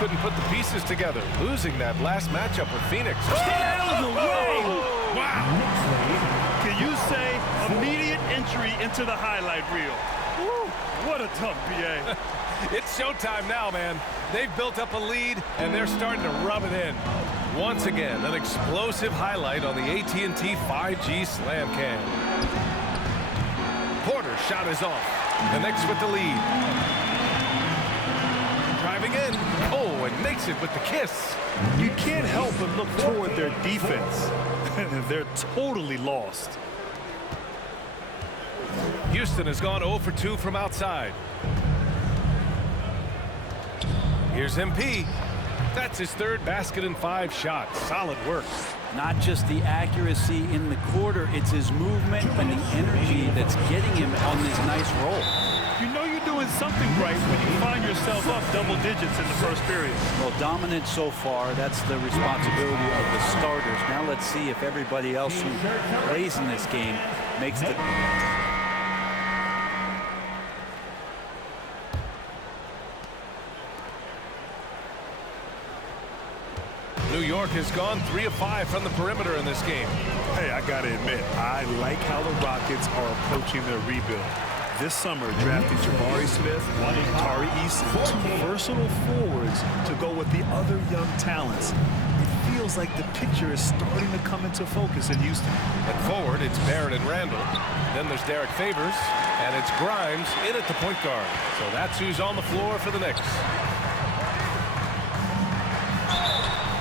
couldn't put the pieces together, losing that last matchup with Phoenix. Stay out of the way! Wow! Can you say immediate entry into the highlight reel? Woo, what a tough BA. It's showtime now, man. They've built up a lead, and they're starting to rub it in. Once again, an explosive highlight on the AT&T 5G Slam Cam. Porter's shot is off. The Knicks with the lead. Driving in. Oh, and makes it with the kiss. You can't help but look toward their defense. They're totally lost. Houston has gone 0 for 2 from outside. Here's MP. That's his third basket in 5 shots. Solid work. Not just the accuracy in the quarter, it's his movement and the energy that's getting him on this nice roll. You know you're doing something right when you find yourself up double digits in the first period. Well, dominant so far. That's the responsibility of the starters. Now let's see if everybody else who plays in this game makes the... New York has gone 3 of 5 from the perimeter in this game. Hey, I gotta admit, I like how the Rockets are approaching their rebuild. This summer, drafting Jabari Smith and Tari Eason, 2 versatile forwards to go with the other young talents. It feels like the picture is starting to come into focus in Houston. At forward, it's Barrett and Randall. Then there's Derek Favors, and it's Grimes in at the point guard. So that's who's on the floor for the Knicks.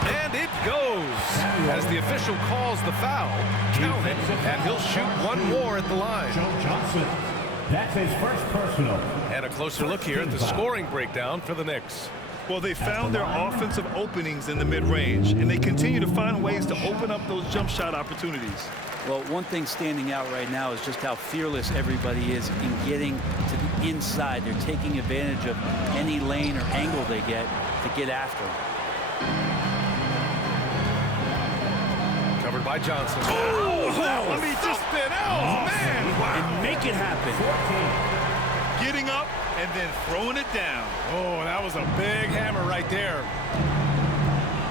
And it goes as the official calls the foul. Count it, and he'll shoot one more at the line. That's his first personal. And a closer look here at the scoring breakdown for the Knicks. Well, they found their offensive openings in the mid-range, and they continue to find ways to open up those jump shot opportunities. Well, one thing standing out right now is just how fearless everybody is in getting to the inside. They're taking advantage of any lane or angle they get to get after them. Covered by Johnson. Oh, let me just spin out, man! And make it happen. Getting up and then throwing it down. Oh, that was a big hammer right there.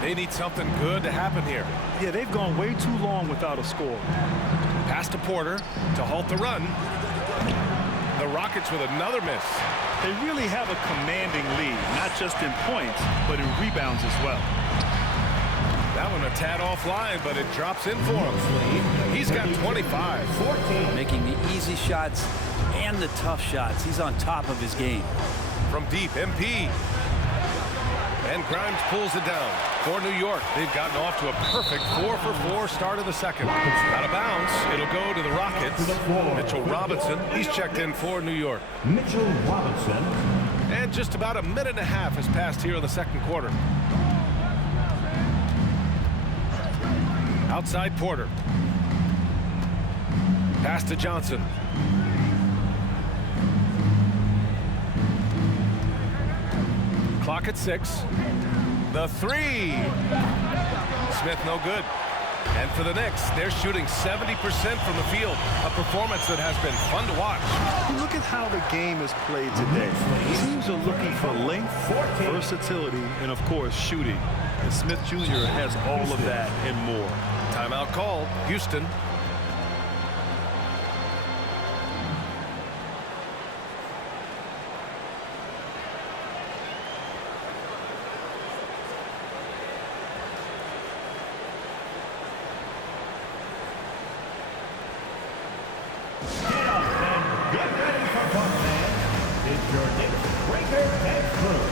They need something good to happen here. Yeah, they've gone way too long without a score. Pass to Porter to halt the run. The Rockets with another miss. They really have a commanding lead, not just in points, but in rebounds as well. That one a tad offline, but it drops in for him. He's got 25. Making the easy shots and the tough shots. He's on top of his game. From deep, MP. And Grimes pulls it down. For New York, they've gotten off to a perfect 4 for 4 start of the second. Out of bounds, it'll go to the Rockets. Mitchell Robinson, he's checked in for New York. Mitchell Robinson. And just about a minute and a half has passed here in the second quarter. Outside Porter. Pass to Johnson. Clock at 6. The 3. Smith no good. And for the Knicks, they're shooting 70% from the field. A performance that has been fun to watch. Look at how the game is played today. Teams are looking for length, versatility, and of course shooting. And Smith Jr. has all of that and more. Timeout called. Houston. Get up and get ready for fun, fans. It's your Knicks Breaker and Crew.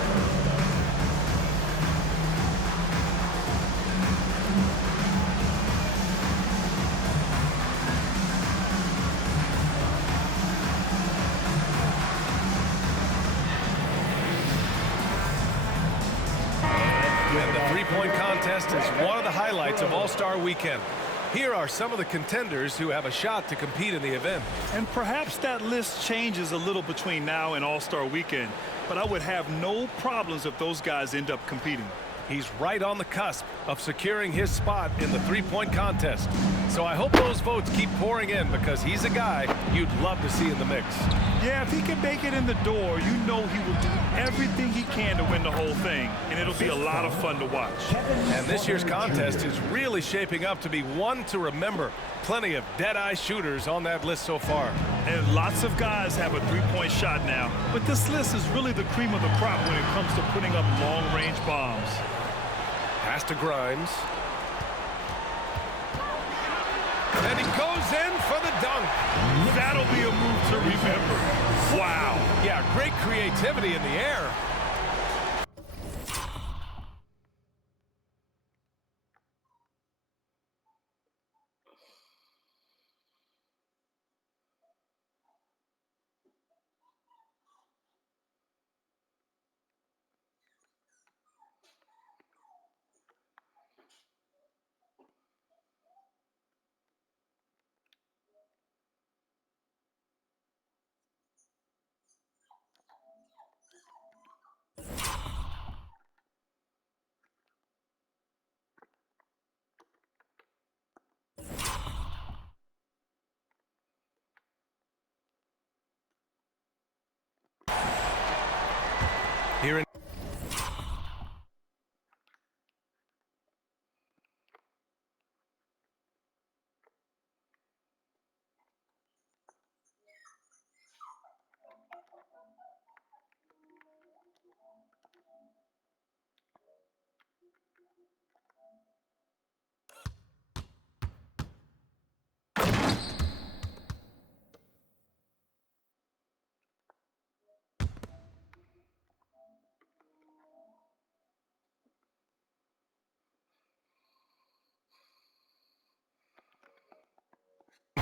And the three-point contest is one of the highlights of All-Star Weekend. Here are some of the contenders who have a shot to compete in the event. And perhaps that list changes a little between now and All-Star Weekend, but I would have no problems if those guys end up competing. He's right on the cusp of securing his spot in the three-point contest. So I hope those votes keep pouring in because he's a guy you'd love to see in the mix. Yeah, if he can make it in the door, you know he will do everything he can to win the whole thing, and it'll be a lot of fun to watch. And this year's contest is really shaping up to be one to remember. Plenty of dead-eye shooters on that list so far. And lots of guys have a three-point shot now, but this list is really the cream of the crop when it comes to putting up long-range bombs. Pass to Grimes. And he goes in for the dunk. That'll be a move to remember. Wow. Yeah, great creativity in the air. Here in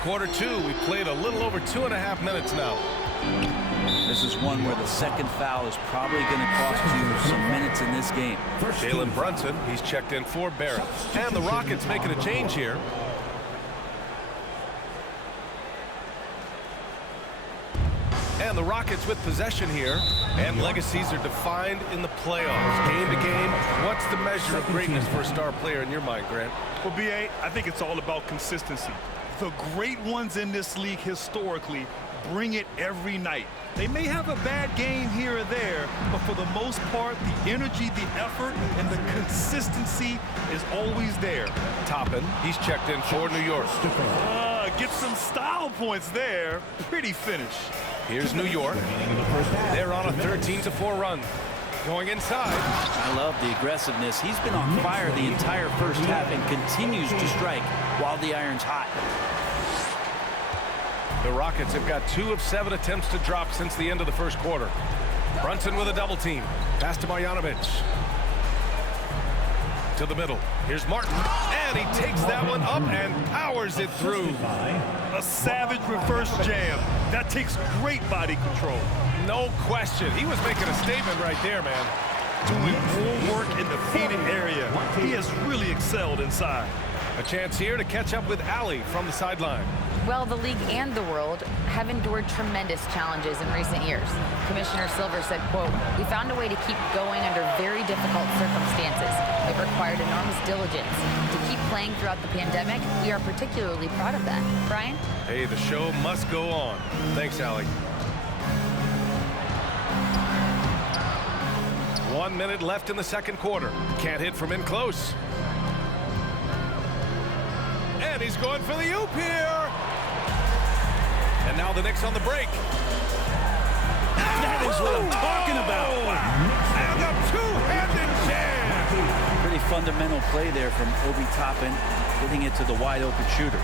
quarter two, we played a little over 2.5 minutes now. This is one where the second foul is probably going to cost you some minutes in this game. Jalen Brunson, he's checked in for Barrett. And the Rockets making a change here. And the Rockets with possession here. And legacies are defined in the playoffs. Game to game, what's the measure of greatness for a star player in your mind, Grant? Well, B.A., I think it's all about consistency. The great ones in this league historically bring it every night. They may have a bad game here or there, but for the most part, the energy, the effort, and the consistency is always there. Toppin, he's checked in for New York. Get some style points there. Pretty finish. Here's New York. They're on a 13-4 run. Going inside. I love the aggressiveness. He's been on fire the entire first half and continues to strike while the iron's hot. The Rockets have got 2 of 7 attempts to drop since the end of the first quarter. Brunson with a double team. Pass to Marjanovic. To the middle. Here's Martin. And he takes that one up and powers it through. A savage reverse jam. That takes great body control. No question. He was making a statement right there, man. Doing more work in the painted area. He has really excelled inside. A chance here to catch up with Allie from the sideline. Well, the league and the world have endured tremendous challenges in recent years. Commissioner Silver said, quote, "We found a way to keep going under very difficult circumstances. It required enormous diligence. To keep playing throughout the pandemic, we are particularly proud of that." Brian? Hey, the show must go on. Thanks, Allie. 1 minute left in the second quarter. Can't hit from in close. And he's going for the oop here. And now the Knicks on the break. That is what I'm talking about. And a two-handed jam. Pretty fundamental play there from Obi Toppin, getting it to the wide open shooter.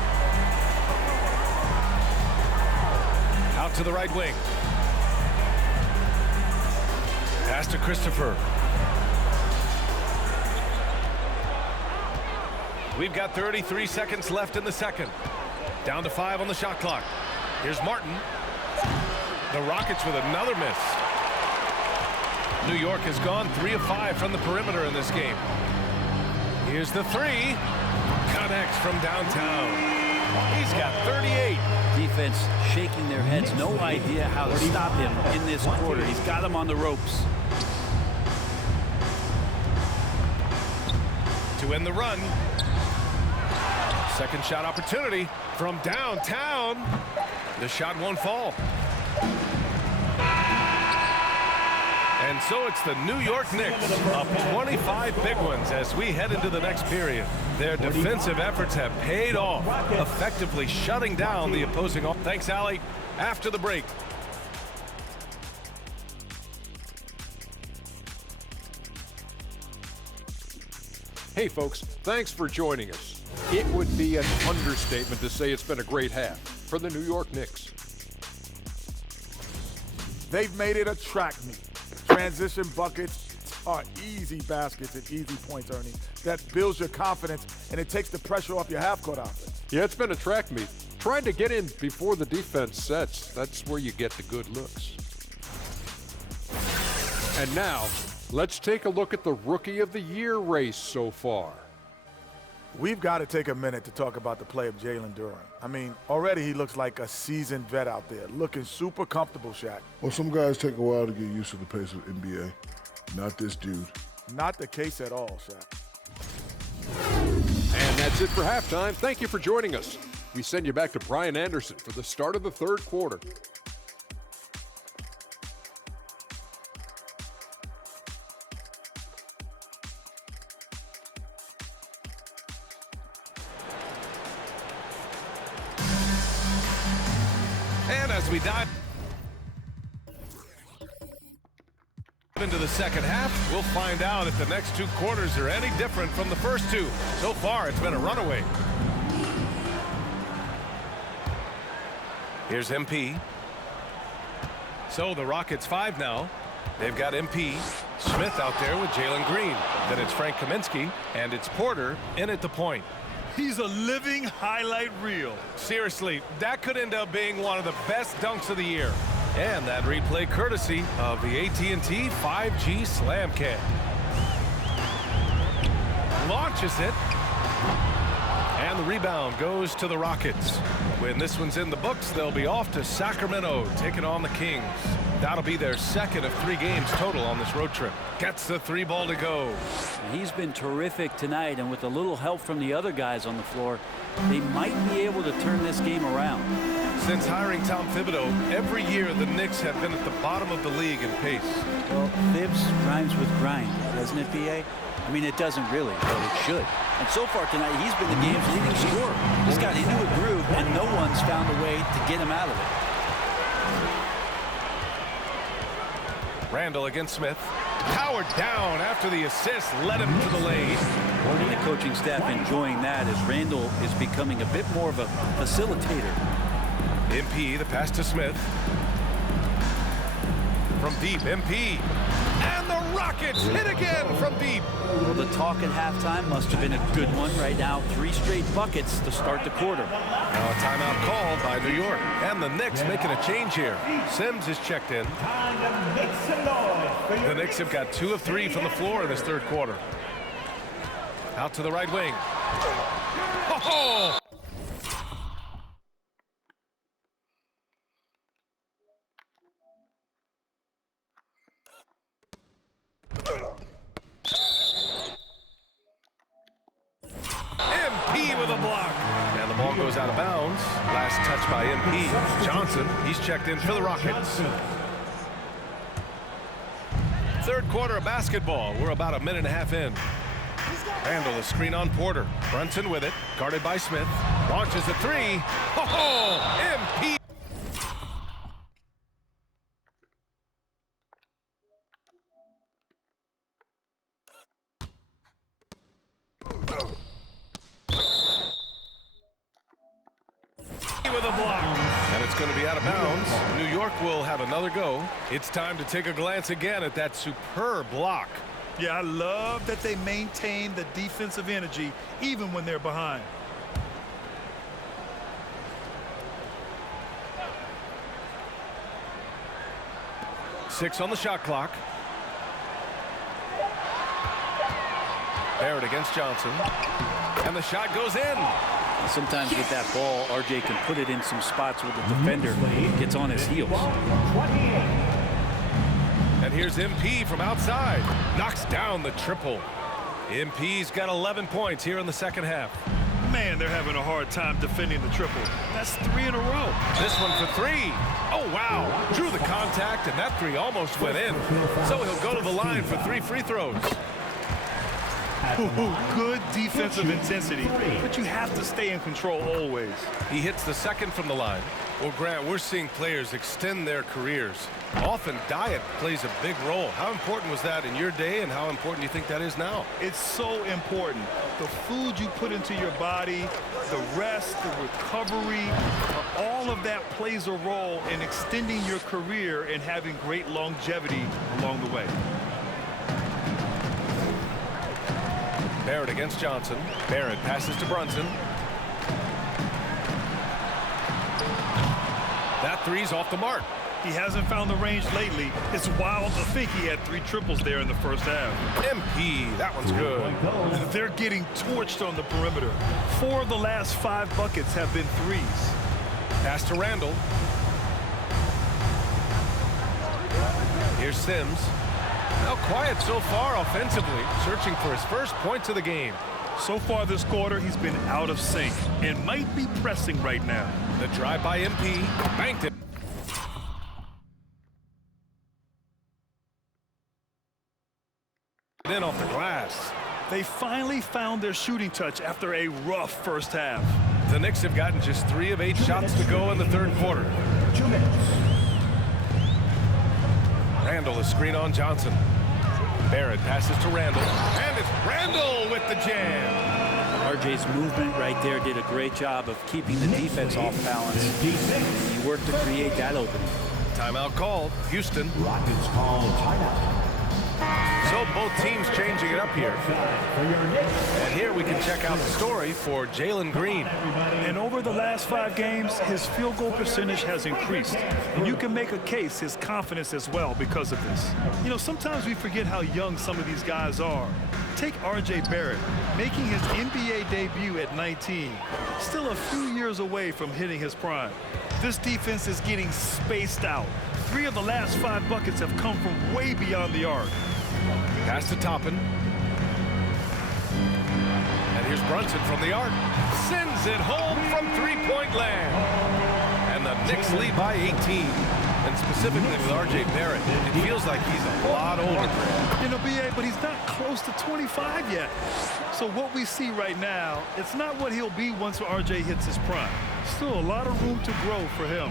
Out to the right wing. Pass to Christopher. We've got 33 seconds left in the second. Down to 5 on the shot clock. Here's Martin. The Rockets with another miss. New York has gone 3 of 5 from the perimeter in this game. Here's the 3. Connects from downtown. He's got 38. Defense shaking their heads. No idea how to stop him in this quarter. He's got him on the ropes. to end the run. Second shot opportunity from downtown. The shot won't fall. And so it's the New York Knicks up 25 big ones as we head into the next period. Their defensive efforts have paid off, effectively shutting down the opposing. Thanks, Allie. After the break. Hey folks, thanks for joining us. It would be an understatement to say it's been a great half for the New York Knicks. They've made it a track meet. Transition buckets are easy baskets and easy points, Ernie. That builds your confidence, and it takes the pressure off your half-court offense. Yeah, it's been a track meet. Trying to get in before the defense sets, that's where you get the good looks. And now, let's take a look at the Rookie of the Year race so far. We've got to take a minute to talk about the play of Jalen Duren. I mean, already he looks like a seasoned vet out there, looking super comfortable, Shaq. Well, some guys take a while to get used to the pace of NBA. Not this dude. Not the case at all, Shaq. And that's it for halftime. Thank you for joining us. We send you back to Brian Anderson for the start of the third quarter. And as we dive into the second half, we'll find out if the next two quarters are any different from the first two. So far, it's been a runaway. Here's MP. So the Rockets 5 now. They've got MP. Smith out there with Jalen Green. Then it's Frank Kaminsky, and it's Porter in at the point. He's a living highlight reel. Seriously, that could end up being one of the best dunks of the year. And that replay courtesy of the AT&T 5G Slam Cam. Launches it. And the rebound goes to the Rockets. When this one's in the books, they'll be off to Sacramento, taking on the Kings. That'll be their second of 3 games total on this road trip. Gets the 3 ball to go. He's been terrific tonight, and with a little help from the other guys on the floor, they might be able to turn this game around. Since hiring Tom Thibodeau, every year the Knicks have been at the bottom of the league in pace. Well, Thibs rhymes with grind, doesn't it, B.A.? I mean, it doesn't really, but it should. And so far tonight, he's been the game's leading scorer. He's got into a groove, and no one's found a way to get him out of it. Randall against Smith. Powered down after the assist led him to the lane. And the coaching staff enjoying that as Randall is becoming a bit more of a facilitator. MP, the pass to Smith. From deep, MP. And the Rockets hit again from deep. Well, the talk at halftime must have been a good one. Right now, 3 straight buckets to start the quarter. Now a timeout called by New York. And the Knicks making a change here. Sims is checked in. The Knicks have got 2 of 3 from the floor in this third quarter. Out to the right wing. Oh! MP with a block. And the ball goes out of bounds. Last touch by MP. Johnson, he's checked in for the Rockets. Third quarter of basketball. We're about a minute and a half in. Randall, a screen on Porter. Brunson with it. Guarded by Smith. Launches a 3. Oh! MP. With a block. And it's going to be out of bounds. New York will have another go. It's time to take a glance again at that superb block. Yeah, I love that they maintain the defensive energy even when they're behind. Six on the shot clock. Barrett against Johnson. And the shot goes in. Sometimes with that ball, RJ can put it in some spots where the defender gets on his heels. And here's MP from outside. Knocks down the triple. MP's got 11 points here in the second half. Man, they're having a hard time defending the triple. That's 3 in a row. This one for 3. Oh, wow. Drew the contact, and that 3 almost went in. So he'll go to the line for 3 free throws. Good defensive intensity, but you have to stay in control always. He hits the second from the line. Well, Grant, we're seeing players extend their careers. Often diet plays a big role. How important was that in your day, and how important do you think that is now? It's so important. The food you put into your body, the rest, the recovery, all of that plays a role in extending your career and having great longevity along the way. Barrett against Johnson. Barrett passes to Brunson. That 3's off the mark. He hasn't found the range lately. It's wild to think he had 3 triples there in the first half. MP, that one's good. They're getting torched on the perimeter. 4 of the last 5 buckets have been 3s. Pass to Randall. Here's Sims. Now quiet so far offensively, searching for his first points of the game. So far this quarter, he's been out of sync and might be pressing right now. The drive by MP, banked it. Then off the glass. They finally found their shooting touch after a rough first half. The Knicks have gotten just 3 of 8 shots to go in the third quarter. 2 minutes. Randall is screen on Johnson. Barrett passes to Randall. And it's Randall with the jam. RJ's movement right there did a great job of keeping the defense off balance. He worked to create that opening. Timeout called. Houston. Rockets call timeout. So both teams changing it up here. And here we can check out the story for Jalen Green. And over the last 5 games, his field goal percentage has increased. And you can make a case his confidence as well because of this. You know, sometimes we forget how young some of these guys are. Take RJ Barrett, making his NBA debut at 19. Still a few years away from hitting his prime. This defense is getting spaced out. 3 of the last 5 buckets have come from way beyond the arc. Pass to Toppin. And here's Brunson from the arc. Sends it home from 3-point land. And the Knicks lead by 18. And specifically with RJ Barrett, it feels like he's a lot older. You know, BA, but he's not close to 25 yet. So what we see right now, it's not what he'll be once RJ hits his prime. Still a lot of room to grow for him.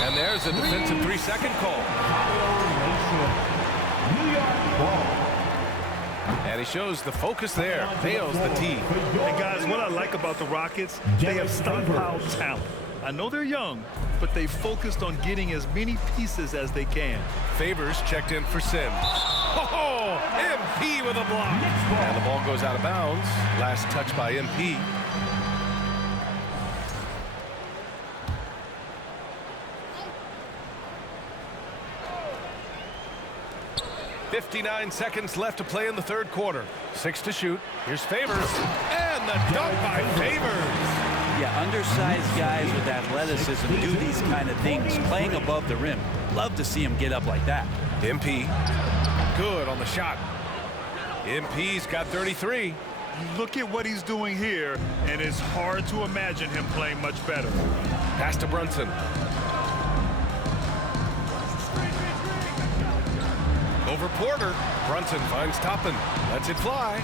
And there's a defensive 3-second call. New York ball. And he shows the focus there. Nails the tee. And guys, what I like about the Rockets, they have stockpiled talent. I know they're young, but they focused on getting as many pieces as they can. Favors checked in for Sims. Oh, MP with a block. And the ball goes out of bounds. Last touch by MP. 59 seconds left to play in the third quarter. 6 to shoot. Here's Favors. And the dunk by Favors. Yeah, undersized guys with athleticism do these kind of things, playing above the rim. Love to see him get up like that. MP. Good on the shot. MP's got 33. Look at what he's doing here, and it's hard to imagine him playing much better. Pass to Brunson. Over Porter. Brunson finds Toppin. Lets it fly.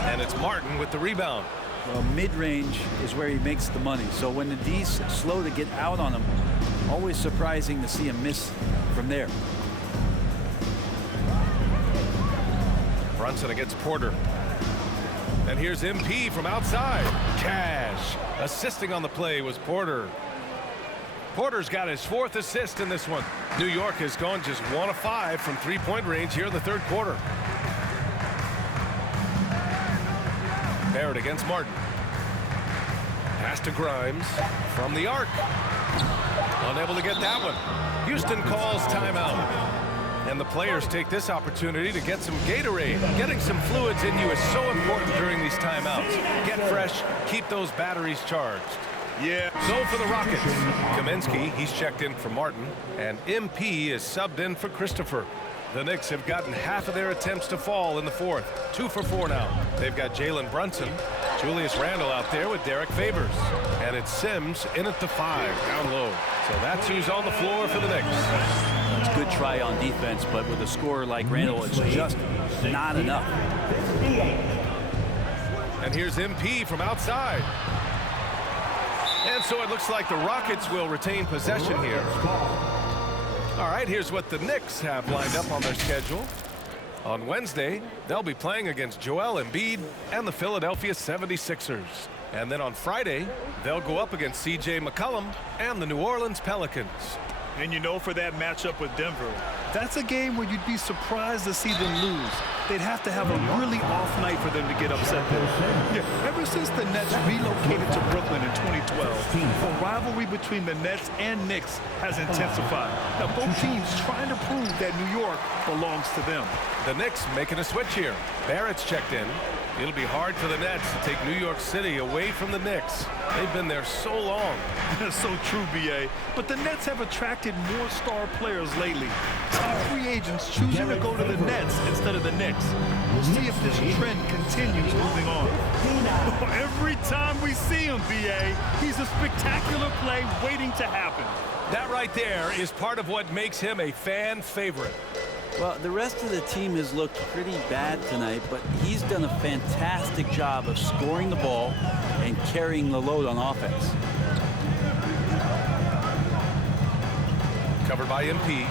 And it's Martin with the rebound. Well, mid-range is where he makes the money. So when the D's slow to get out on him, always surprising to see him miss from there. Brunson against Porter. And here's MP from outside. Cash. Assisting on the play was Porter. Porter's got his 4th assist in this one. New York has gone just 1 of 5 from 3-point range here in the third quarter. Barrett against Martin. Pass to Grimes from the arc. Unable to get that one. Houston calls timeout. And the players take this opportunity to get some Gatorade. Getting some fluids in you is so important during these timeouts. Get fresh, keep those batteries charged. Yeah. So for the Rockets, Kaminsky, he's checked in for Martin, and MP is subbed in for Christopher. The Knicks have gotten half of their attempts to fall in the fourth. 2 for 4 now. They've got Jalen Brunson, Julius Randle out there with Derek Favors. And it's Sims in at the 5, down low. So that's who's on the floor for the Knicks. It's a good try on defense, but with a scorer like Randle, it's just not enough. And here's MP from outside. And so it looks like the Rockets will retain possession here. All right, here's what the Knicks have lined up on their schedule. On Wednesday, they'll be playing against Joel Embiid and the Philadelphia 76ers. And then on Friday, they'll go up against C.J. McCollum and the New Orleans Pelicans. And you know, for that matchup with Denver, that's a game where you'd be surprised to see them lose. They'd have to have a really off night for them to get upset there. Yeah, ever since the Nets relocated to Brooklyn in 2012, the rivalry between the Nets and Knicks has intensified. Now, both teams trying to prove that New York belongs to them. The Knicks making a switch here. Barrett's checked in. It'll be hard for the Nets to take New York City away from the Knicks. They've been there so long. That's so true, B.A. But the Nets have attracted more star players lately. Top free agents choosing to go to the Nets instead of the Knicks. We'll see if this trend continues moving on. Every time we see him, B.A., he's a spectacular play waiting to happen. That right there is part of what makes him a fan favorite. Well, the rest of the team has looked pretty bad tonight, but he's done a fantastic job of scoring the ball and carrying the load on offense. Covered by MP.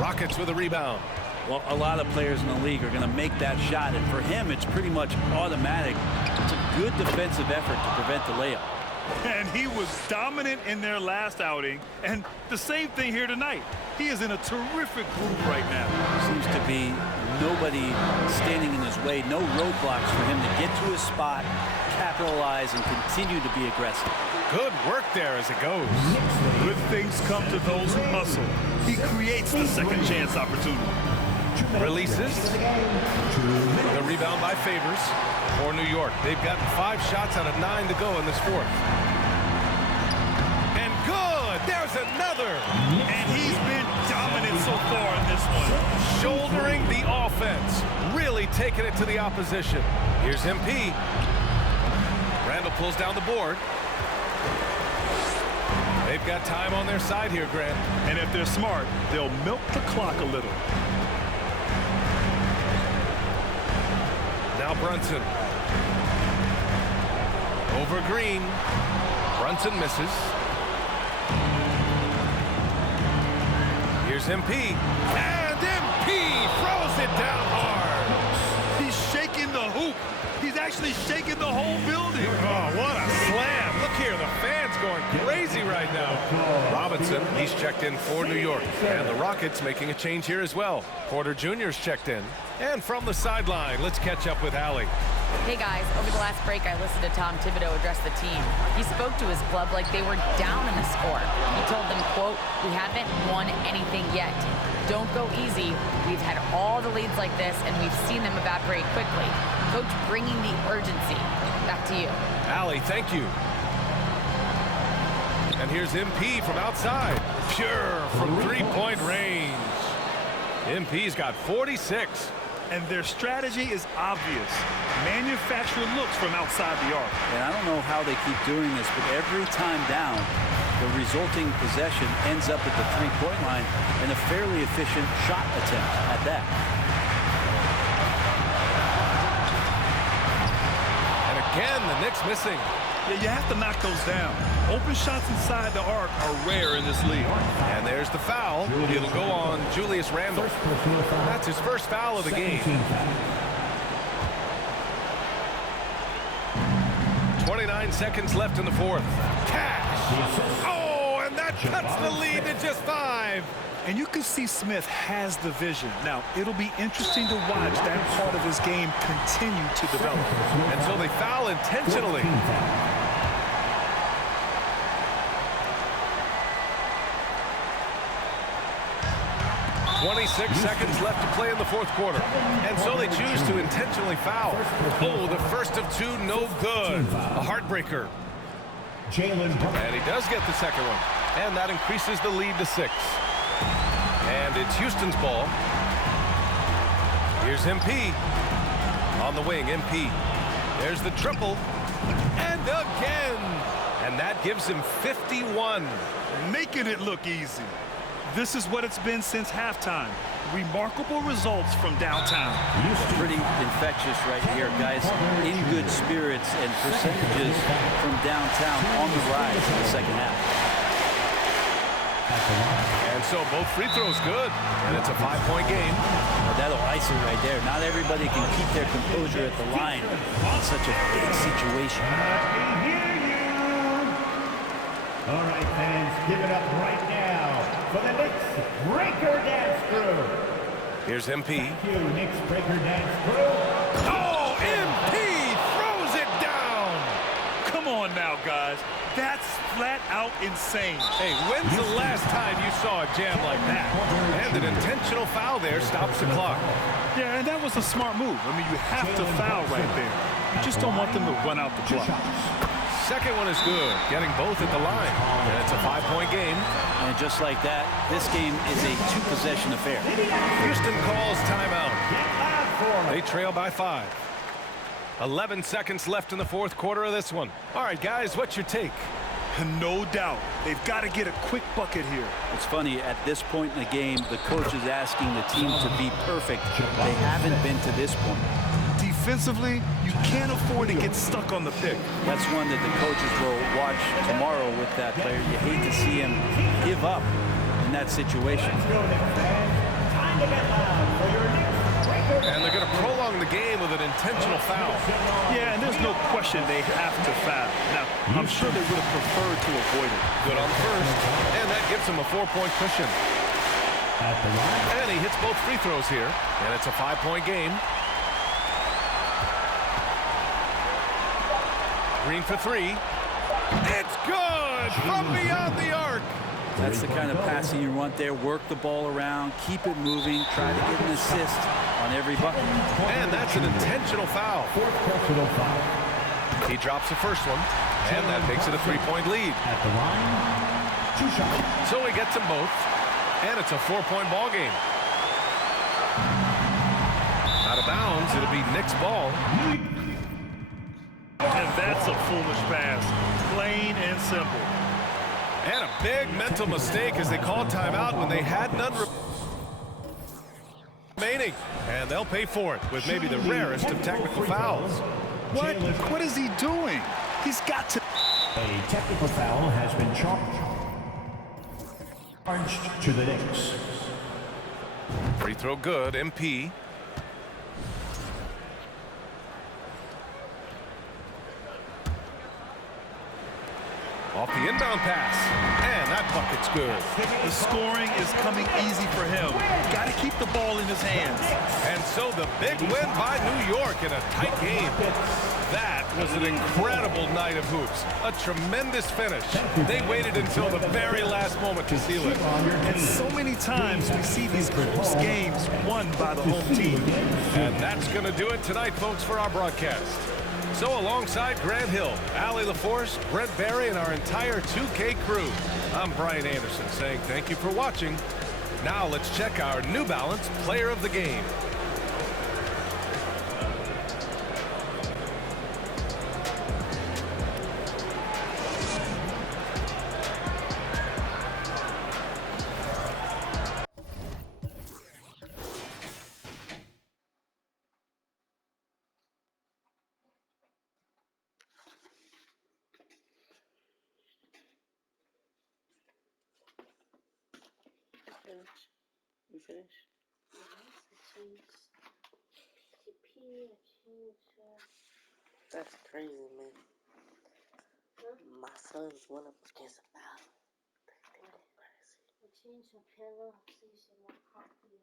Rockets with a rebound. Well, a lot of players in the league are going to make that shot, and for him, it's pretty much automatic. It's a good defensive effort to prevent the layup. And he was dominant in their last outing, and the same thing here tonight. He is in a terrific groove right now. Seems to be nobody standing in his way, no roadblocks for him to get to his spot, capitalize, and continue to be aggressive. Good work there as it goes. Good things come to those who hustle. He creates the second chance opportunity. Releases. The rebound by Favors for New York. They've gotten 5 shots out of 9 to go in this fourth. And good! There's another! And he's been dominant so far in this one. Shouldering the offense. Really taking it to the opposition. Here's MP. Randle pulls down the board. They've got time on their side here, Grant. And if they're smart, they'll milk the clock a little. Now Brunson. Over Green. Brunson misses. Here's MP. And MP throws it down hard. He's shaking the hoop. He's actually shaking the whole building. Oh, what a slam. Look here, the fans going crazy right now. Robinson, he's checked in for New York. And the Rockets making a change here as well. Porter Jr.'s checked in. And from the sideline, let's catch up with Allie. Hey guys, over the last break I listened to Tom Thibodeau address the team. He spoke to his club like they were down in the score. He told them, quote, "We haven't won anything yet. Don't go easy. We've had all the leads like this and we've seen them evaporate quickly." Coach bringing the urgency. Back to you. Allie, thank you. And here's MP from outside. Pure from three-point range. MP's got 46. And their strategy is obvious. Manufacture looks from outside the arc. And I don't know how they keep doing this, but every time down, the resulting possession ends up at the three-point line and a fairly efficient shot attempt at that. And again, the Knicks missing. Yeah, you have to knock those down. Open shots inside the arc are rare in this league. And there's the foul. It'll go on Julius Randle. That's his first foul of the game. 29 seconds left in the fourth. Cash. Oh, and that cuts the lead to just 5. And you can see Smith has the vision. Now, it'll be interesting to watch that part of his game continue to develop. And so they foul intentionally. 26 seconds left to play in the fourth quarter. And so they choose to intentionally foul. Oh, the first of 2, no good. A heartbreaker. And he does get the second one. And that increases the lead to 6. And And it's Houston's ball. Here's MP. On the wing, MP. There's the triple. And again. And that gives him 51. Making it look easy. This is what it's been since halftime. Remarkable results from downtown. Pretty infectious right here, guys. In good spirits and percentages from downtown on the rise in the second half. And so both free throws good. And it's a 5-point game. Well, that'll ice it right there. Not everybody can keep their composure at the line. It's such a big situation. All right, fans, give it up right now for the Knicks Breaker Dance Crew. Here's MP. Thank you, Knicks Breaker Dance Crew. Oh, MP throws it down. Come on now, guys. That's flat out insane. Hey, when's the last time you saw a jam like that? And an intentional foul there stops the clock. Yeah, and that was a smart move. I mean, you have to foul right there. You just don't want them to run out the clock. Second one is good, getting both at the line. And it's a 5-point game. And just like that, this game is a two-possession affair. Houston calls timeout. They trail by 5. 11 seconds left in the fourth quarter of this one. All right, guys, what's your take? No doubt. They've got to get a quick bucket here. It's funny, at this point in the game, the coach is asking the team to be perfect. They haven't been to this point. Defensively, you can't afford to get stuck on the pick. That's one that the coaches will watch tomorrow with that player. You hate to see him give up in that situation. And they're going to prolong the game with an intentional foul. Yeah, and there's no question they have to foul. Now, I'm sure they would have preferred to avoid it. Good on the first. And that gives him a 4-point cushion. And he hits both free throws here. And it's a 5-point game. Green for 3. It's good from beyond the arc. That's the kind of passing you want there. Work the ball around, keep it moving, try to get an assist on every bucket. And that's an intentional foul. He drops the first one, and that makes it a 3-point lead. At the line, 2 shots. So he gets them both, and it's a 4-point ball game. Out of bounds, it'll be Knicks' ball. And that's a foolish pass. Plain and simple. And a big mental mistake as they called timeout when they had none remaining. And they'll pay for it with maybe the rarest of technical fouls. What? What is he doing? He's got to... A technical foul has been charged to the Knicks. Free throw good, MP. Off the inbound pass, and that bucket's good. The scoring is coming easy for him. Got to keep the ball in his hands. And so the big win by New York in a tight game. That was an incredible night of hoops. A tremendous finish. They waited until the very last moment to seal it. And so many times we see these close games won by the home team. And that's going to do it tonight, folks, for our broadcast. So alongside Grant Hill, Allie LaForce, Brent Barry, and our entire 2K crew, I'm Brian Anderson saying thank you for watching. Now let's check our New Balance Player of the Game. You finished? That's crazy, man. My son's went up against a foul. They go crazy. I changed my pillow so you should more coffee.